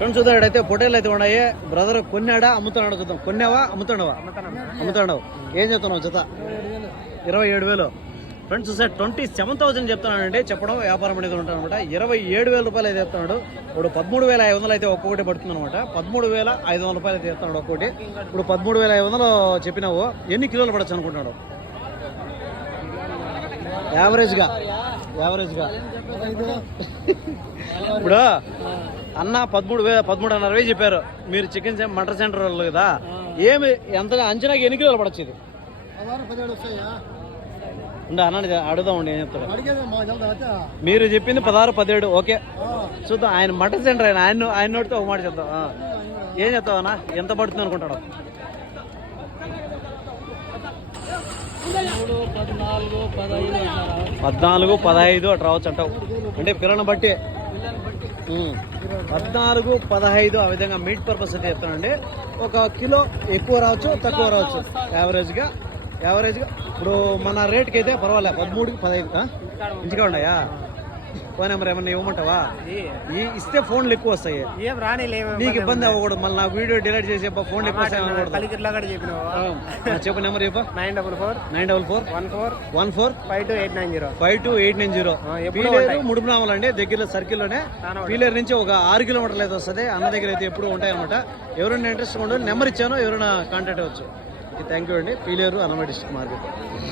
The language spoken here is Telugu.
ఫ్రెండ్స్ చూద్దాం ఇక్కడైతే పొటేలు అయితే ఉన్నాయి. బ్రదర్ కొన్నాడా అమ్ముతున్నాడు చూద్దాం. కొన్నావా అమ్ముతున్నావా? అమ్ముతున్నావు. ఏం చెప్తున్నావు జత? 27,000. ఫ్రెండ్స్ చూసారు 27,000 చెప్తున్నానండి. చెప్పడం వ్యాపారం అనేది ఉంటాను అనమాట. 27,000 రూపాయలు అయితే చెప్తున్నాడు. ఇప్పుడు 13,500 అయితే ఒక్కొక్కటి పడుతుంది అనమాట. 13,500 రూపాయలు అయితే చెప్తున్నాడు ఒక్కొక్కటి. ఇప్పుడు 13,500 చెప్పినావు. ఎన్ని కిలోలు పడచ్చు అనుకుంటున్నాడు యావరేజ్గా? ఇప్పుడు అన్న 13,500 చెప్పారు. మీరు చికెన్ మటన్ సెంటర్ వాళ్ళు కదా, ఏమి ఎంత అంచనాకి ఎన్ని కిలోలు పడచ్చు ఇది? అన్న అడుగుదామండి ఏం చెప్తారు. మీరు చెప్పింది 16-17. ఓకే చూద్దాం. ఆయన మటన్ సెంటర్ ఆయన నోటితో ఒక మాట చెప్తాం. ఏం చెప్తావు అన్న? ఎంత పడుతుంది అనుకుంటాడు? 14-15 అటు రావచ్చు అంటావు. అంటే పిల్లలను బట్టి 14-15 ఆ విధంగా మీట్ పర్పస్ అయితే చెప్తానండి. ఒక కిలో ఎక్కువ రావచ్చు, తక్కువ రావచ్చు. యావరేజ్గా ఇప్పుడు మన రేట్కి అయితే పర్వాలే. 13-15 ఇంటిగా ఉన్నాయా? ఫోన్ నెంబర్ ఏమన్నా ఇవ్వమంటావా? ఇస్తే ఫోన్లు ఎక్కువ వస్తాయి. నీకు ఇబ్బంది అవ్వకూడదు. మళ్ళీ నాకు వీడియో డిలీట్ చేసి ఫోన్లు ఎక్కువ వస్తాయి అనకూడదు. చెప్పు నెంబర్ చెప్పు. 944-14-52-890. పీలేరు ముడుపునామలు అండి, దగ్గరలో సర్కిల్లోనే. పీలేరు నుంచి ఒక 6 కిలోమీటర్లు అయితే వస్తుంది. అన్న దగ్గర అయితే ఎప్పుడు ఉంటాయి అనమాట. ఎవరైనా ఇంట్రెస్ట్ ఉండదు నెంబర్ ఇచ్చాను, ఎవరైనా కాంటాక్ట్ అవ్వచ్చు. థ్యాంక్ యూ అండి. Peeleru Annamayya district market.